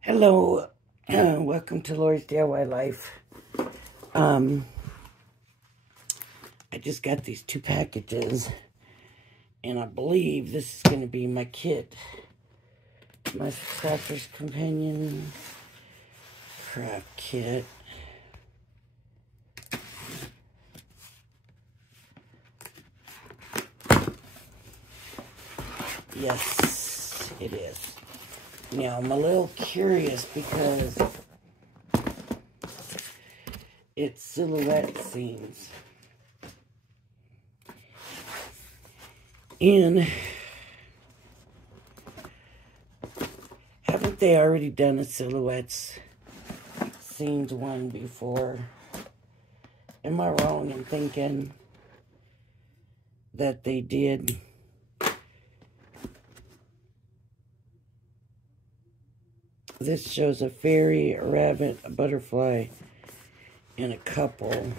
Hello, welcome to Lori's DIY Life. I just got these two packages, and I believe this is going to be my kit. My Crafter's Companion craft kit. Yes, it is. Now, I'm a little curious because it's silhouette scenes. And haven't they already done a silhouettes scenes one before? Am I wrong in thinking that they did? This shows a fairy, a rabbit, a butterfly, and a couple.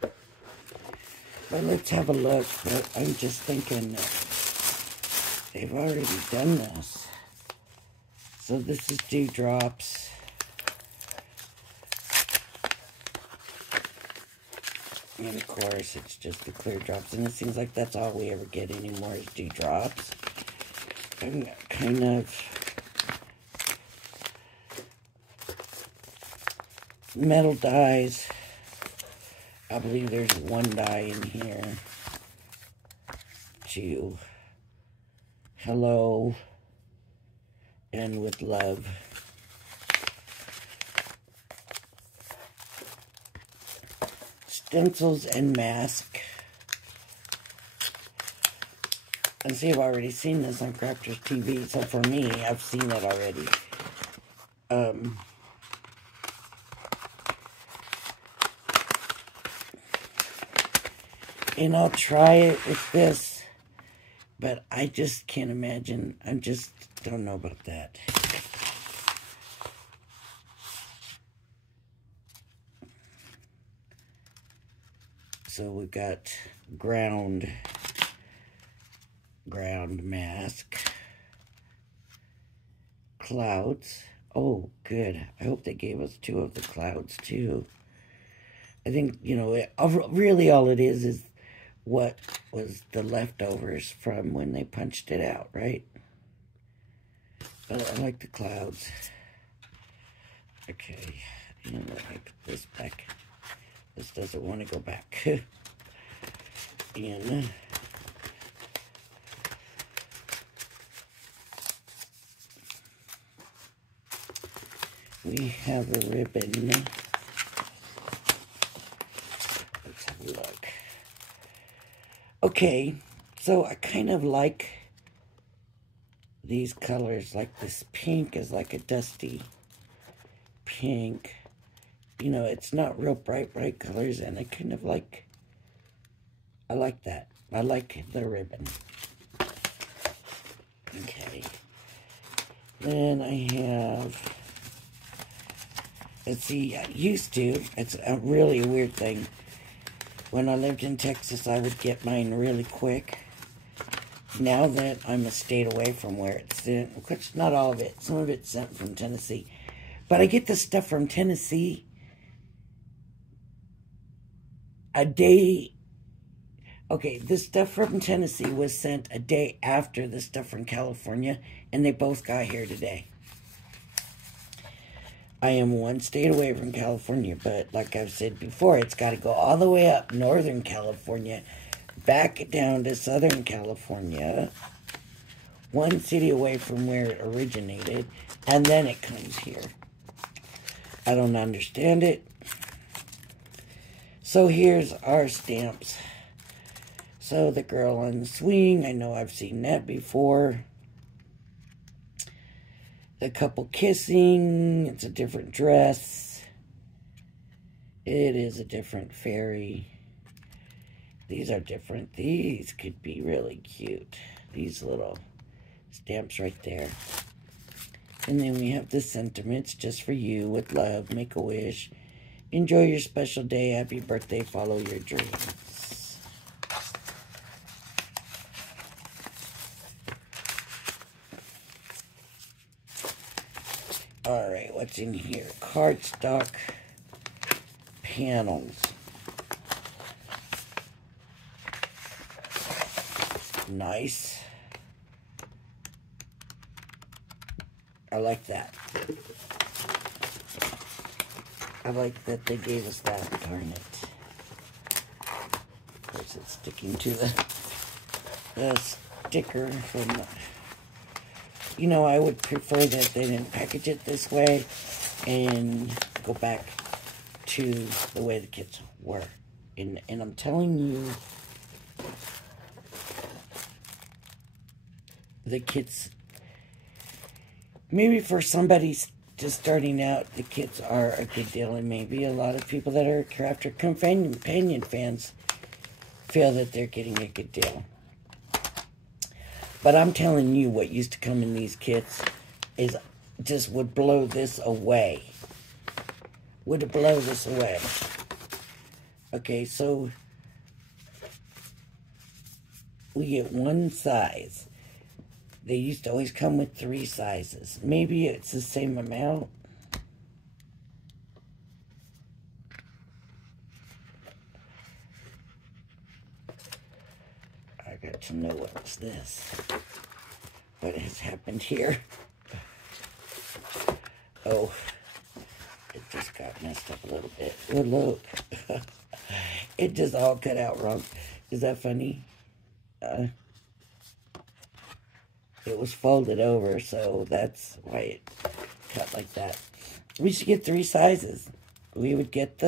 But let's have a look. But I'm just thinking that they've already done this. So this is Dewdrops. And of course, it's just the clear drops. And it seems like that's all we ever get anymore is Dewdrops. I'm kind of metal dies. I believe there's one die in here. To hello and with love. Stencils and mask. And see, I've already seen this on Crafters TV, so for me, I've seen it already. And I'll try it with this, but I just can't imagine. I just don't know about that. So we got ground mask, clouds. Oh, good. I hope they gave us two of the clouds too. I think, you know, really all it is what was the leftovers from when they punched it out, right? But I like the clouds. Okay, you know what, I put this back. This doesn't want to go back. And we have a ribbon. Let's have a look. Okay, so I kind of like these colors. Like this pink is like a dusty pink. You know, it's not real bright colors, and I kind of like, I like that. I like the ribbon. Okay. Then I have, let's see, I used to, it's a really weird thing. When I lived in Texas, I would get mine really quick. Now that I'm a state away from where it's sent, which not all of it, some of it's sent from Tennessee. But I get the stuff from Tennessee a day. Okay, this stuff from Tennessee was sent a day after the stuff from California, and they both got here today. I am one state away from California, but like I've said before, it's got to go all the way up Northern California, back down to Southern California, one city away from where it originated, and then it comes here. I don't understand it. So here's our stamps. So the girl on the swing, I know I've seen that before. The couple kissing, it's a different dress. It is a different fairy. These are different. These could be really cute. These little stamps right there. And then we have the sentiments, just for you, with love, make a wish. Enjoy your special day, happy birthday, follow your dreams. Alright, what's in here? Cardstock panels. Nice. I like that. I like that they gave us that, darn it. Of course, it's sticking to the sticker from the... You know, I would prefer that they didn't package it this way and go back to the way the kits were. And I'm telling you, the kits, maybe for somebody just starting out, the kits are a good deal, and maybe a lot of people that are Crafter Companion fans feel that they're getting a good deal. But I'm telling you, what used to come in these kits is just would blow this away. Would blow this away. Okay, so we get one size. They used to always come with 3 sizes. Maybe it's the same amount. I got to know what's this. What has happened here? Oh, it just got messed up a little bit. Oh, look. It just all cut out wrong. Is that funny? It was folded over, so that's why it cut like that. We should get 3 sizes. We would get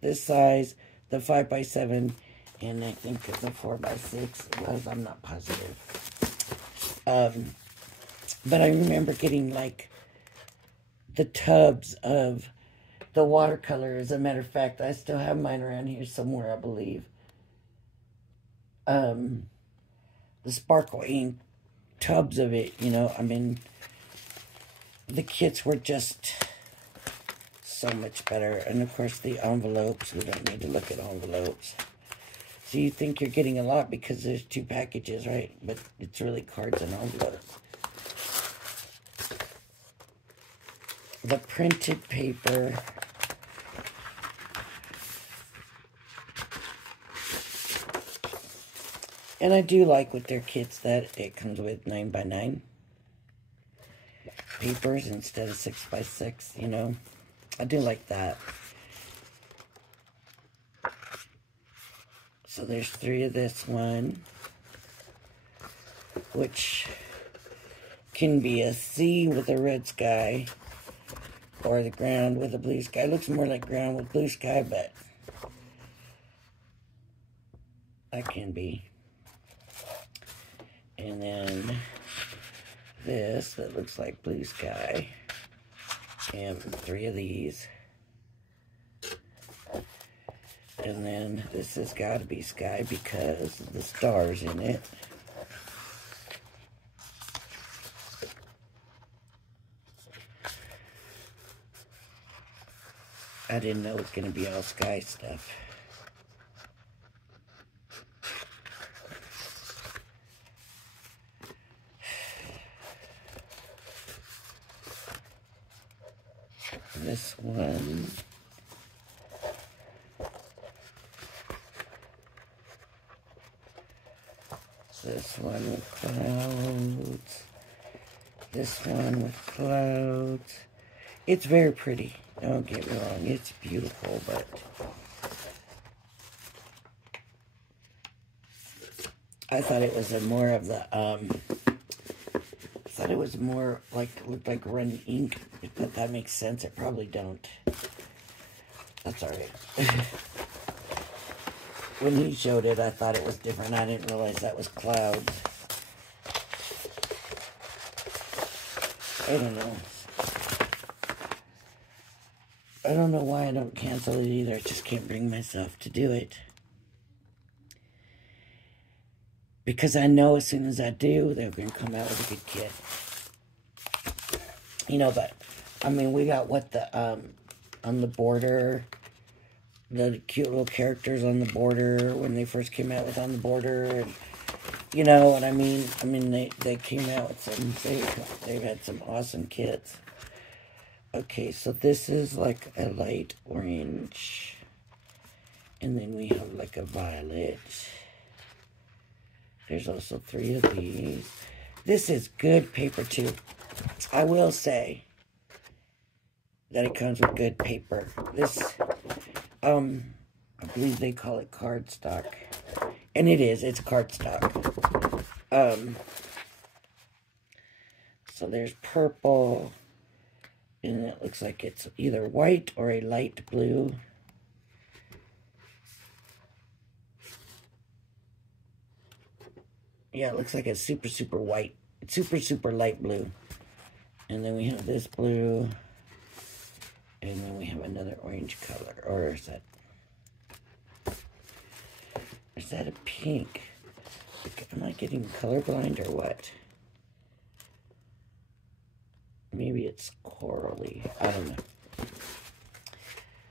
this size, the 5x7, and I think the 4x6 was. I'm not positive. But I remember getting, like, the tubs of the watercolor. As a matter of fact, I still have mine around here somewhere, I believe. The sparkle ink tubs of it, you know. I mean, the kits were just so much better. And, of course, the envelopes. We don't need to look at envelopes. So you think you're getting a lot because there's 2 packages, right? But it's really cards and envelopes. The printed paper. And I do like with their kits that it comes with 9x9 papers instead of 6x6, you know. I do like that. So there's 3 of this one, which can be a sea with a red sky, or the ground with a blue sky. It looks more like ground with blue sky, but that can be. And then this that looks like blue sky, and 3 of these. And then this has got to be sky because of the stars in it. I didn't know it was going to be all sky stuff. This one. This one with clouds. This one with clouds. It's very pretty. Don't get me wrong. It's beautiful, but I thought it was more of the, I thought it was more like, looked like running ink. If that makes sense, it probably don't. That's alright. When he showed it, I thought it was different. I didn't realize that was clouds. I don't know. I don't know why I don't cancel it either. I just can't bring myself to do it. Because I know as soon as I do, they're going to come out with a good kit. You know, but, I mean, we got what the, on the border, the cute little characters on the border when they first came out with On the Border, and you know what I mean? I mean, they came out with some, they've had some awesome kits. Okay, so this is like a light orange. And then we have like a violet. There's also 3 of these. This is good paper too. I will say that it comes with good paper. This, I believe they call it cardstock. And it is, it's cardstock. So there's purple, and it looks like it's either white or a light blue. Yeah, it looks like a super, super white, super, super light blue. And then we have this blue, and then we have another orange color, or is that a pink? Am I getting colorblind or what? Maybe it's corally. I don't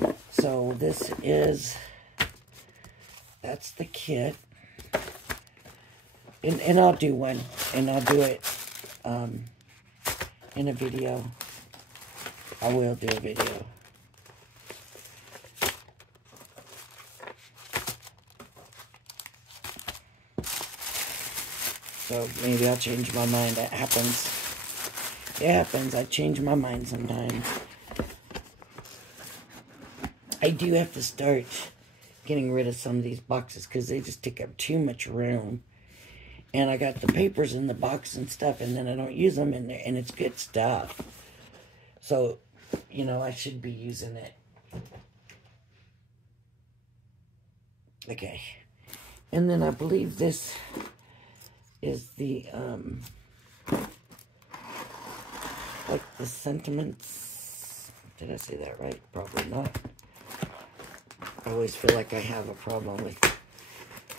know. So this is, that's the kit. And I'll do one. And I'll do it in a video. I will do a video. So maybe I'll change my mind. That happens. It happens. I change my mind sometimes. I do have to start getting rid of some of these boxes because they just take up too much room. And I got the papers in the box and stuff, and then I don't use them in there, and it's good stuff. So, you know, I should be using it. Okay. And then I believe this is the, like the sentiments. Did I say that right? Probably not. I always feel like I have a problem with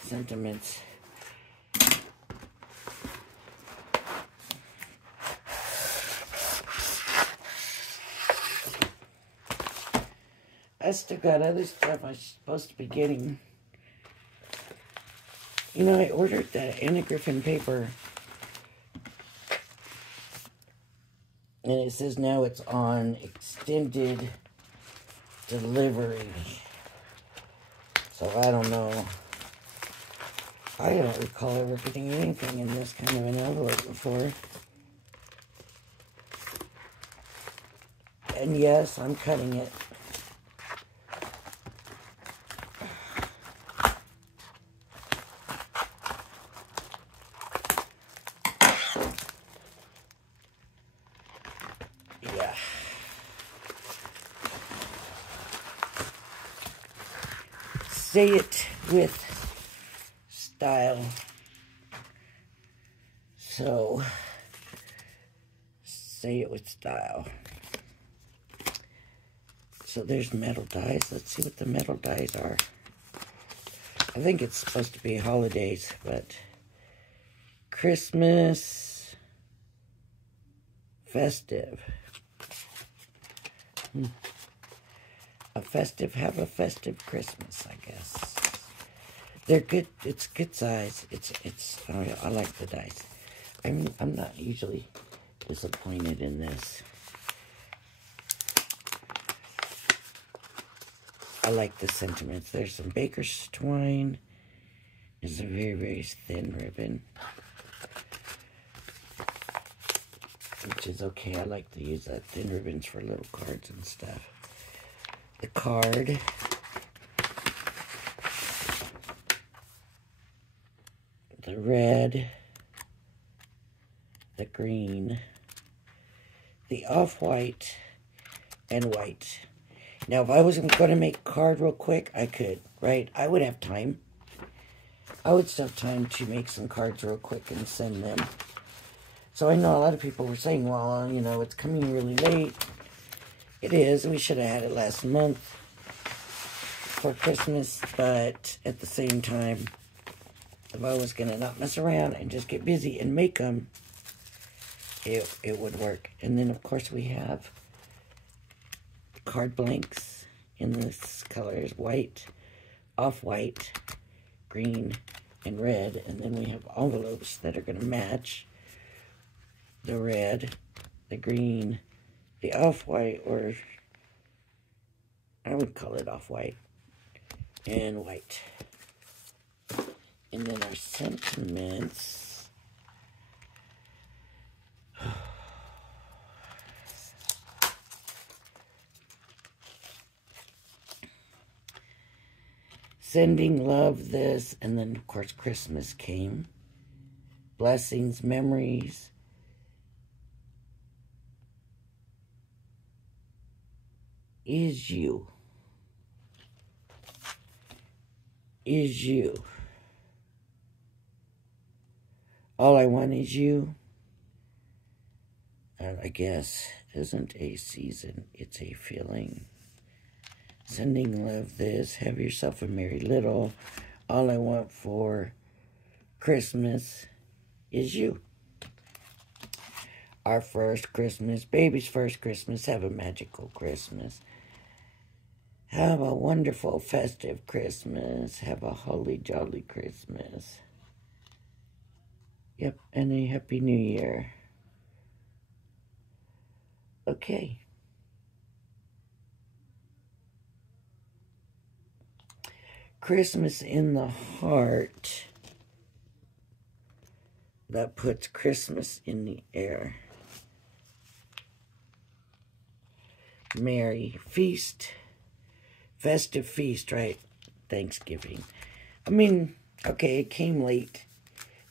sentiments. I still got other stuff I'm supposed to be getting. You know, I ordered that Anna Griffin paper. And it says now it's on extended delivery. So I don't know. I don't recall ever getting anything in this kind of an envelope before. And yes, I'm cutting it. Yeah. Say it with style. So, say it with style. So there's metal dies. Let's see what the metal dies are. I think it's supposed to be holidays, but Christmas, festive. Have a festive Christmas, I guess. They're good. It's good size. I like the dice. I'm not usually disappointed in this. I like the sentiments. There's some baker's twine. It's a very, very thin ribbon, which is okay. I like to use that thin ribbons for little cards and stuff. The card. The red. The green. The off-white and white. Now, if I was going to make a card real quick, I could, right? I would have time. I would still have time to make some cards real quick and send them. So I know a lot of people were saying, well, you know, it's coming really late. It is. We should have had it last month for Christmas. But at the same time, if I was going to not mess around and just get busy and make them, it would work. And then, of course, we have card blanks in this colors: white, off-white, green, and red. And then we have envelopes that are going to match the red, the green, the off-white, or I would call it off-white and white. And then our sentiments. Sending love, this, and then of course Christmas came. Blessings, memories. Is you. Is you. All I want is you. And I guess isn't a season, it's a feeling. Sending love, this. Have yourself a merry little. All I want for Christmas is you. Our first Christmas, baby's first Christmas. Have a magical Christmas. Have a wonderful festive Christmas. Have a holly jolly Christmas. Yep, and a Happy New Year. Okay. Christmas in the heart. That puts Christmas in the air. Merry feast. Festive feast, right? Thanksgiving. I mean, okay, it came late.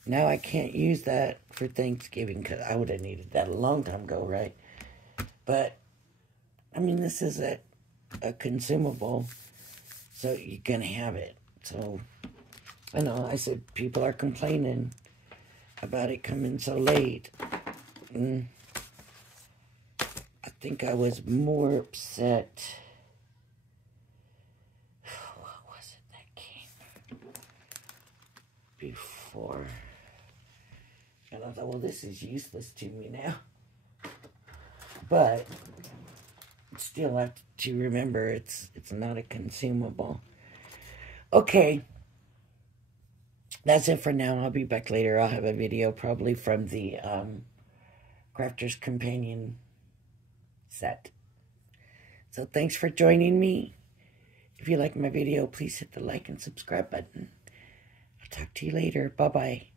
Now I can't use that for Thanksgiving because I would have needed that a long time ago, right? But, I mean, this is a consumable, so you're going to have it. So, I know, I said people are complaining about it coming so late. I think I was more upset. What was it that came before? And I thought, well, this is useless to me now. But still have to remember it's not a consumable. Okay. That's it for now. I'll be back later. I'll have a video probably from the Crafter's Companion set. So thanks for joining me. If you like my video, please hit the like and subscribe button. I'll talk to you later. Bye-bye.